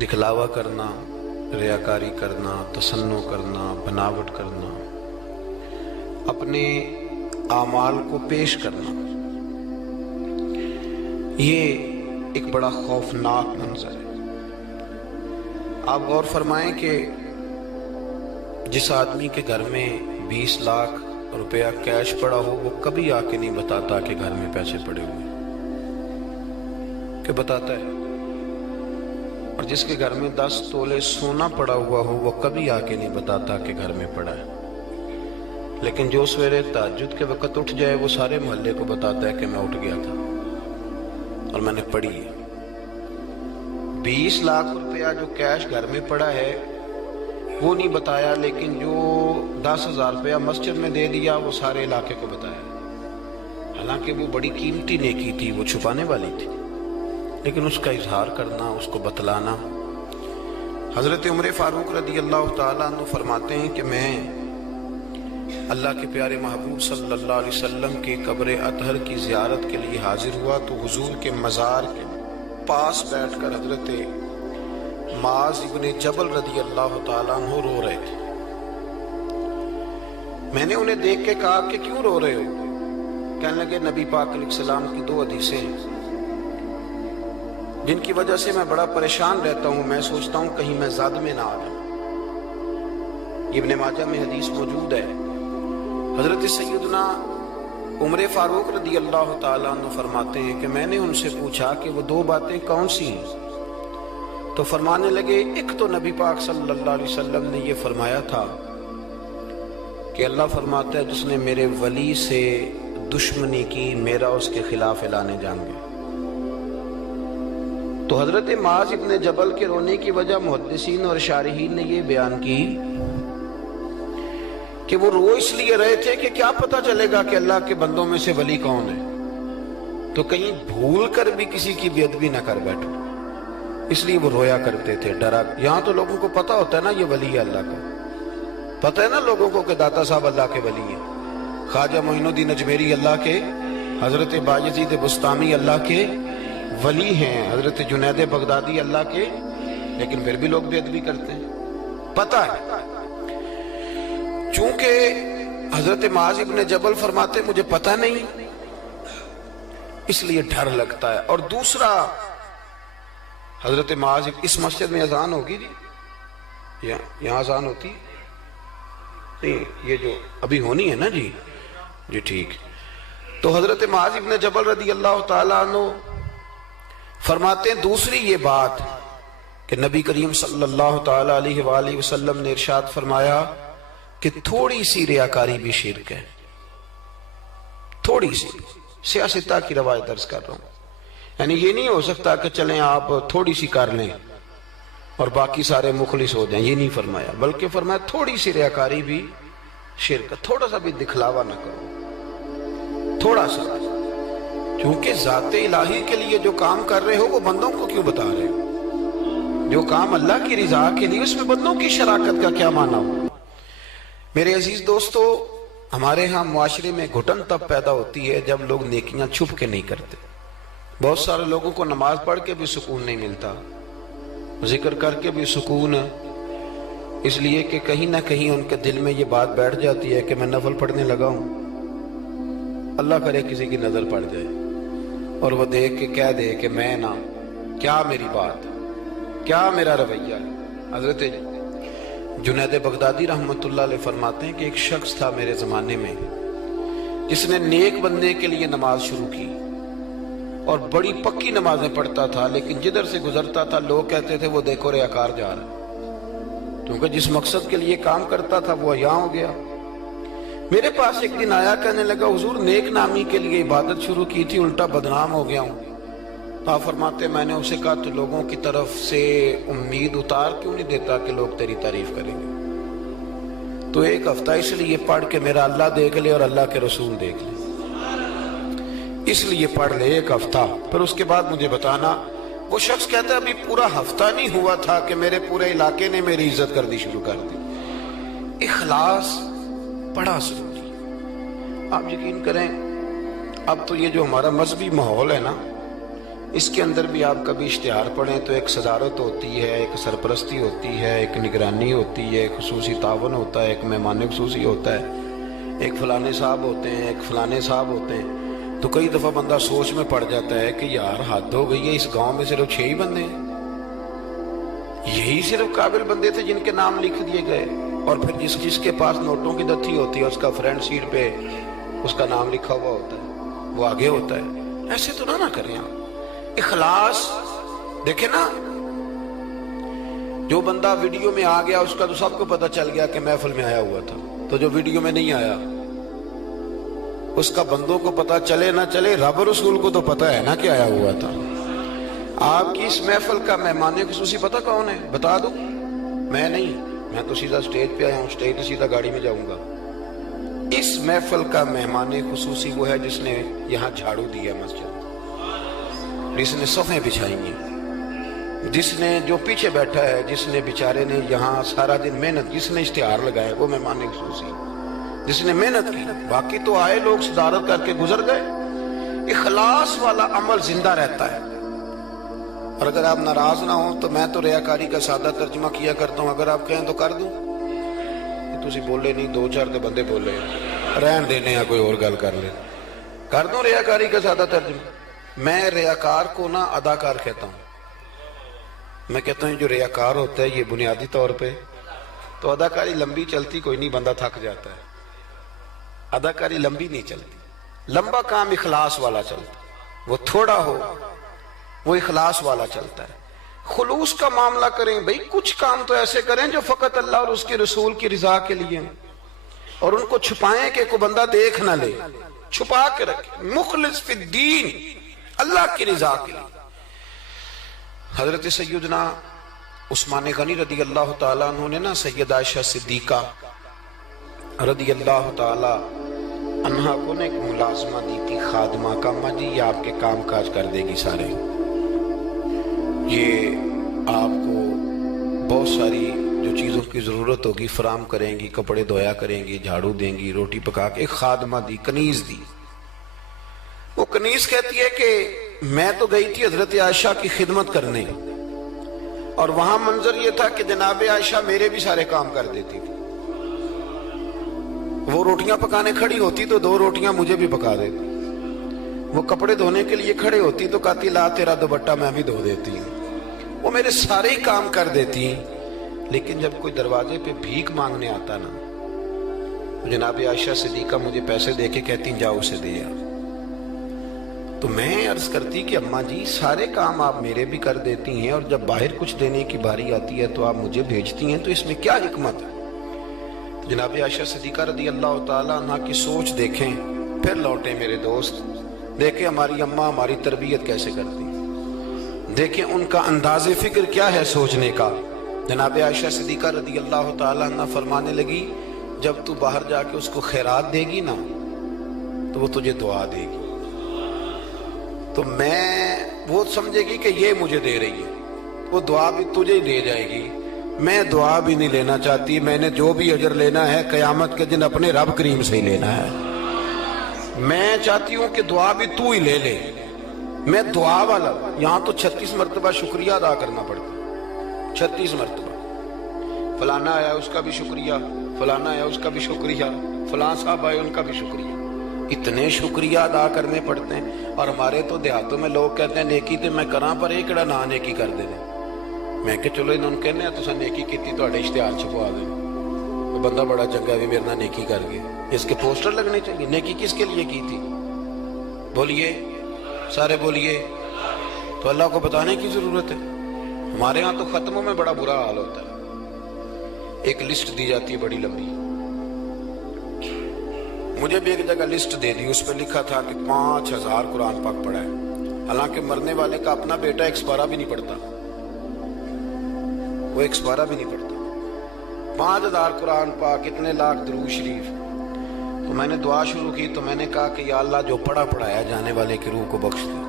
دکھلاوا کرنا، ریاکاری کرنا، تسنع کرنا، بناوٹ کرنا، اپنے اعمال کو پیش کرنا، یہ ایک بڑا خوفناک منظر ہے۔ آپ غور فرمائیں کہ جس آدمی کے گھر میں 20 لاکھ روپیہ کیش پڑا ہو، وہ کبھی آ کے نہیں بتاتا کہ گھر میں پیسے پڑے ہوئے، کہ بتاتا ہے؟ اور جس کے گھر میں 10 تولے سونا پڑا ہوا ہو، وہ کبھی آ کے نہیں بتاتا کہ گھر میں پڑا ہے، لیکن جو سویرے تہجد کے وقت اٹھ جائے، وہ سارے محلے کو بتاتا ہے کہ میں اٹھ گیا تھا اور میں نے پڑھی ہے۔ 20 لاکھ روپیہ جو کیش گھر میں پڑا ہے وہ نہیں بتایا، لیکن جو 10,000 روپیہ مسجد میں دے دیا وہ سارے علاقے کو بتایا، حالانکہ وہ بڑی قیمتی نیکی تھی، وہ چھپانے والی تھی، لیکن اس کا اظہار کرنا، اس کو بتلانا۔ حضرت عمر فاروق رضی اللہ تعالیٰ عنہ فرماتے ہیں کہ میں اللہ کے پیارے محبوب صلی اللہ علیہ وسلم کی قبر اطہر کی زیارت کے لیے حاضر ہوا تو حضور کے مزار کے پاس بیٹھ کر حضرت معاذ ابن جبل رضی اللہ تعالیٰ عنہ رو رہے تھے۔ میں نے انہیں دیکھ کے کہا کہ کیوں رو رہے ہو؟ کہنے لگے نبی پاک علیہ السلام کی 2 حدیثیں ہیں جن کی وجہ سے میں بڑا پریشان رہتا ہوں، میں سوچتا ہوں کہیں میں زاد میں نہ آ جاؤں۔ ابن ماجہ میں حدیث موجود ہے، حضرت سیدنا عمر فاروق رضی اللہ تعالیٰ عنہ فرماتے ہیں کہ میں نے ان سے پوچھا کہ وہ 2 باتیں کون سی ہیں؟ تو فرمانے لگے، ایک تو نبی پاک صلی اللہ علیہ وسلم نے یہ فرمایا تھا کہ اللہ فرماتا ہے جس نے میرے ولی سے دشمنی کی، میرا اس کے خلاف اعلان جنگ ہے۔ تو حضرت معاذ ابن جبل کے رونے کی وجہ محدثین اور شارحین نے یہ بیان کی کہ وہ رو اس لیے رہے تھے کہ کیا پتہ چلے گا کہ اللہ کے بندوں میں سے ولی کون ہے، تو کہیں بھول کر بھی کسی کی بے ادبی نہ کر بیٹھو، اس لیے وہ رویا کرتے تھے، ڈرا۔ یہاں تو لوگوں کو پتہ ہوتا ہے نا یہ ولی ہے اللہ کا، پتہ ہے نا لوگوں کو کہ داتا صاحب اللہ کے ولی ہیں، خواجہ معین الدین اجمیری اللہ کے، حضرت بایزید بستامی اللہ کے ولی ہیں، حضرت جنید بغدادی اللہ کے، لیکن پھر بھی لوگ بے ادبی کرتے ہیں، پتہ ہے۔ چونکہ حضرت معاذ ابن جبل فرماتے مجھے پتہ نہیں، اس لیے ڈر لگتا ہے۔ اور دوسرا، حضرت معاذ، اس مسجد میں اذان ہوگی جی، یہاں اذان ہوتی نہیں، یہ جو ابھی ہونی ہے نا جی ٹھیک۔ تو حضرت معاذ ابن جبل رضی اللہ تعالیٰ عنہ فرماتے ہیں دوسری یہ بات کہ نبی کریم صلی اللہ تعالیٰ علیہ وآلہ وسلم نے ارشاد فرمایا کہ تھوڑی سی ریاکاری بھی شرک ہے، تھوڑی سی، سیاستہ کی روایت درس کر رہا ہوں، یعنی یہ نہیں ہو سکتا کہ چلیں آپ تھوڑی سی کر لیں اور باقی سارے مخلص ہو جائیں، یہ نہیں فرمایا، بلکہ فرمایا تھوڑی سی ریاکاری بھی شرک، تھوڑا سا بھی دکھلاوا نہ کرو، تھوڑا سا، کیونکہ ذات الہی کے لیے جو کام کر رہے ہو وہ بندوں کو کیوں بتا رہے ہو؟ جو کام اللہ کی رضا کے لیے، اس میں بندوں کی شراکت کا کیا معنی ہو؟ میرے عزیز دوستو، ہمارے ہاں معاشرے میں گھٹن تب پیدا ہوتی ہے جب لوگ نیکیاں چھپ کے نہیں کرتے۔ بہت سارے لوگوں کو نماز پڑھ کے بھی سکون نہیں ملتا، ذکر کر کے بھی سکون، اس لیے کہ کہیں نہ کہیں ان کے دل میں یہ بات بیٹھ جاتی ہے کہ میں نفل پڑھنے لگا ہوں، اللہ کرے کسی کی نظر پڑ جائے اور وہ دیکھ کے کہہ دے کہ میں نہ، کیا میری بات، کیا میرا رویہ ہے۔ حضرت جنید بغدادی رحمت اللہ علیہ فرماتے ہیں کہ ایک شخص تھا میرے زمانے میں جس نے نیک بننے کے لیے نماز شروع کی اور بڑی پکی نمازیں پڑھتا تھا، لیکن جدھر سے گزرتا تھا لوگ کہتے تھے وہ دیکھو ریاکار جا رہا ہے، کیونکہ جس مقصد کے لیے کام کرتا تھا وہ عیاں ہو گیا۔ میرے پاس ایک دن آیا، کہنے لگا حضور نیک نامی کے لیے عبادت شروع کی تھی، الٹا بدنام ہو گیا ہوں۔ آپ فرماتے میں نے اسے کہا تو لوگوں کی طرف سے امید اتار کیوں نہیں دیتا کہ لوگ تیری تعریف کریں گے؟ تو 1 ہفتہ اس لیے پڑھ کہ میرا اللہ دیکھ لے اور اللہ کے رسول دیکھ لے، اس لیے پڑھ لے 1 ہفتہ، پھر اس کے بعد مجھے بتانا۔ وہ شخص کہتا ہے ابھی پورا ہفتہ نہیں ہوا تھا کہ میرے پورے علاقے نے میری عزت کرنی شروع کر دی۔ اخلاص بڑا ضروری۔ آپ یقین کریں اب تو یہ جو ہمارا مذہبی ماحول ہے نا، اس کے اندر بھی آپ کبھی اشتہار پڑھیں تو ایک صدارت ہوتی ہے، ایک سرپرستی ہوتی ہے، ایک نگرانی ہوتی ہے، ایک خصوصی تعاون ہوتا ہے، ایک مہمان خصوصی ہوتا ہے، ایک فلانے صاحب ہوتے ہیں، ایک فلانے صاحب ہوتے ہیں۔ تو کئی دفعہ بندہ سوچ میں پڑ جاتا ہے کہ یار حد ہو گئی ہے، اس گاؤں میں صرف 6 ہی بندے ہیں، یہی صرف قابل بندے تھے جن کے نام لکھ دیے گئے، اور پھر جس کے پاس نوٹوں کی دتھی ہوتی ہے اس کا فرنٹ سیٹ پہ اس کا نام لکھا ہوا ہوتا ہے، وہ آگے ہوتا ہے۔ ایسے تو نہ کریں آپ۔ اخلاص دیکھیں نا، جو بندہ ویڈیو میں آ گیا اس کا تو سب کو پتا چل گیا کہ محفل میں آیا ہوا تھا، تو جو ویڈیو میں نہیں آیا اس کا بندوں کو پتا چلے نہ چلے، رب رسول کو تو پتا ہے نا کہ آیا ہوا تھا۔ آپ کی اس محفل کا مہمان خصوصی پتا کون ہے؟ بتا دو۔ میں نہیں، میں تو سیدھا سٹیج پہ آیا ہوں، سٹیج سے سیدھا گاڑی میں جاؤں گا۔ اس محفل کا مہمان خصوصی وہ ہے جس نے یہاں جھاڑو دیا مسجد، جس نے صفیں بچھائی ہیں، جس نے جو پیچھے بیٹھا ہے، جس نے بیچارے نے یہاں سارا دن محنت، جس نے اشتہار لگایا، وہ مہمان خصوصی جس نے محنت کی۔ باقی تو آئے لوگ صدارت کر کے گزر گئے۔ اخلاص والا عمل زندہ رہتا ہے۔ اور اگر آپ ناراض نہ ہوں تو میں تو ریاکاری کا سادہ ترجمہ کیا کرتا ہوں، اگر آپ کہیں تو کر دوں۔ تسی بولے نہیں، 2-4 تے بندے بولے، رہن دینے یا کوئی اور گل کر لے، کر دوں ریاکاری کا سادہ ترجمہ۔ میں ریاکار کو نہ اداکار کہتا ہوں۔ میں کہتا ہوں جو ریاکار ہوتا ہے یہ بنیادی طور پہ تو اداکاری لمبی چلتی کوئی نہیں، بندہ تھک جاتا ہے، اداکاری لمبی نہیں چلتی۔ لمبا کام اخلاص والا چلتا ہے، وہ تھوڑا ہو وہ اخلاص والا چلتا ہے۔ خلوص کا معاملہ کریں بھئی، کچھ کام تو ایسے کریں جو فقط اللہ اور اس کے رسول کی رضا کے لیے، اور ان کو چھپائیں کہ کوئی بندہ دیکھ نہ لے، چھپا کے رکھیں، مخلص فی الدین، اللہ کی رضا کے لیے۔ حضرت سیدنا عثمان غنی رضی اللہ تعالیٰ عنہ نے نا سید عائشہ صدیقہ رضی اللہ تعالیٰ عنہ کو نے ایک ملازمہ دی تھی، خادمہ کا، اماں جی یہ آپ کے کام کاج کر دے گی سارے، یہ آپ کو بہت ساری جو چیزوں کی ضرورت ہوگی فراہم کریں گی، کپڑے دھویا کریں گی، جھاڑو دیں گی، روٹی پکا کے۔ ایک خادمہ دی، کنیز دی۔ وہ کنیز کہتی ہے کہ میں تو گئی تھی حضرت عائشہ کی خدمت کرنے، اور وہاں منظر یہ تھا کہ جناب عائشہ میرے بھی سارے کام کر دیتی تھی۔ وہ روٹیاں پکانے کھڑی ہوتی تو 2 روٹیاں مجھے بھی پکا دیتی، وہ کپڑے دھونے کے لیے کھڑے ہوتی تو کہتی لا تیرا دوپٹہ میں بھی دھو دیتی ہوں۔ وہ میرے سارے ہی کام کر دیتی، لیکن جب کوئی دروازے پہ بھیک مانگنے آتا نا، جناب عائشہ صدیقہ مجھے پیسے دے کے کہتی جاؤ اسے دے آ۔ تو میں عرض کرتی کہ اماں جی سارے کام آپ میرے بھی کر دیتی ہیں، اور جب باہر کچھ دینے کی باری آتی ہے تو آپ مجھے بھیجتی ہیں، تو اس میں کیا حکمت ہے؟ جناب عائشہ صدیقہ رضی اللہ تعالیٰ عنہ کی سوچ دیکھیں، پھر لوٹیں میرے دوست، دیکھیں ہماری اماں ہماری تربیت کیسے کرتی، دیکھیں ان کا انداز فکر کیا ہے سوچنے کا۔ جناب عائشہ صدیقہ رضی اللہ تعالیٰ عنہ فرمانے لگی جب تو باہر جا کے اس کو خیرات دے گی نا تو وہ تجھے دعا دے گی، تو وہ سمجھے گی کہ یہ مجھے دے رہی ہے، وہ دعا بھی تجھے ہی دے جائے گی۔ میں دعا بھی نہیں لینا چاہتی، میں نے جو بھی اجر لینا ہے قیامت کے دن اپنے رب کریم سے ہی لینا ہے۔ میں چاہتی ہوں کہ دعا بھی تو ہی لے لے، میں دعا والا۔ یہاں تو 36 مرتبہ شکریہ ادا کرنا پڑتا، 36 مرتبہ۔ فلانا آیا اس کا بھی شکریہ، فلانا آیا اس کا بھی شکریہ، فلاں صاحب آئے ان کا بھی شکریہ، اتنے شکریہ ادا کرنے پڑتے ہیں۔ اور ہمارے تو دیہاتوں میں لوگ کہتے ہیں نیکی تے میں کراں پر ایک کڑا نہ نیکی کر دے۔ میں کہ چلو انہوں نے کہنے ہیں تساں نیکی کیتی تہاڈے اشتہار چھپوا دیں، وہ بندہ بڑا چنگا بھی میرے نال نیکی کر گئے، اس کے پوسٹر لگنے چاہیے۔ نیکی کس کے لیے کی تھی؟ بولیے، سارے بولیے۔ تو اللہ کو بتانے کی ضرورت ہے۔ ہمارے ہاں تو ختموں میں بڑا برا حال ہوتا ہے، ایک لسٹ دی جاتی ہے بڑی لمبی۔ مجھے بھی ایک جگہ لسٹ دے دی، اس پہ لکھا تھا کہ 5000 قرآن پاک پڑھا ہے، حالانکہ مرنے والے کا اپنا بیٹا ایک سپارہ بھی نہیں پڑھتا، وہ ایک سپارہ بھی نہیں پڑھتا۔ 5000 قرآن پاک، اتنے لاکھ درود شریف۔ تو میں نے دعا شروع کی تو میں نے کہا کہ یا اللہ جو پڑھایا جانے والے کی روح کو بخش دے۔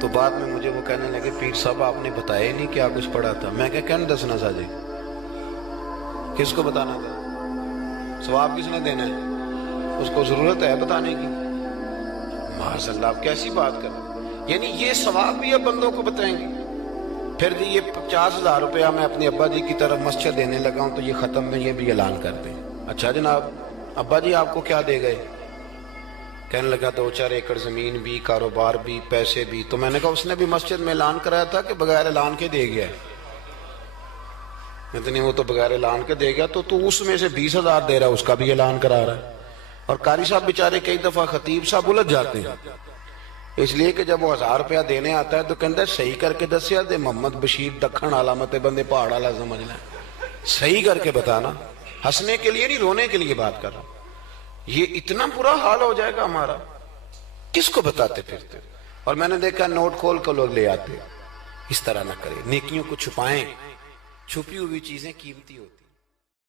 تو بعد میں مجھے وہ کہنے لگے پیر صاحب آپ نے بتایا ہی نہیں کیا کچھ پڑھا تھا۔ میں کہنے دسنا ساجے، کس کو بتانا تھا؟ ثواب کس نے دینا ہے؟ اس کو ضرورت ہے بتانے کی؟ معاذ اللہ، آپ کیسی بات کر رہے ہیں؟ یعنی یہ ثواب بھی اب بندوں کو بتائیں گے. پھر جی یہ 50,000 روپیہ میں اپنے ابا جی کی طرف مسجد دینے لگا ہوں تو یہ ختم میں یہ بھی اعلان کر دیں. اچھا جناب ابا جی آپ کو کیا دے گئے؟ کہنے لگا 2-4 ایکڑ زمین بھی، کاروبار بھی، پیسے بھی. تو میں نے کہا اس نے بھی مسجد میں اعلان کرایا تھا کہ بغیر اعلان کے دے گیا؟ نہیں وہ تو بغیر اعلان کے دے گیا. تو اس میں سے 20,000 دے رہا ہے، اس کا بھی اعلان کرا رہا ہے. اور قاری صاحب بیچارے کئی دفعہ خطیب صاحب الجھ جاتے ہیں، اس لیے کہ جب وہ 1000 روپیہ دینے آتا ہے تو کہتا ہے صحیح کر کے دسیا دے محمد بشیر دکھن علامت بندے پہاڑ والا سمجھ لیں. صحیح کر کے بتانا، ہنسنے کے لیے نہیں رونے کے لیے بات کر رہا ہوں. یہ اتنا برا حال ہو جائے گا ہمارا، کس کو بتاتے پھرتے؟ اور میں نے دیکھا نوٹ کھول کر لوگ لے آتے. اس طرح نہ کریں، نیکیوں کو چھپائیں، چھپی ہوئی چیزیں قیمتی ہوتی.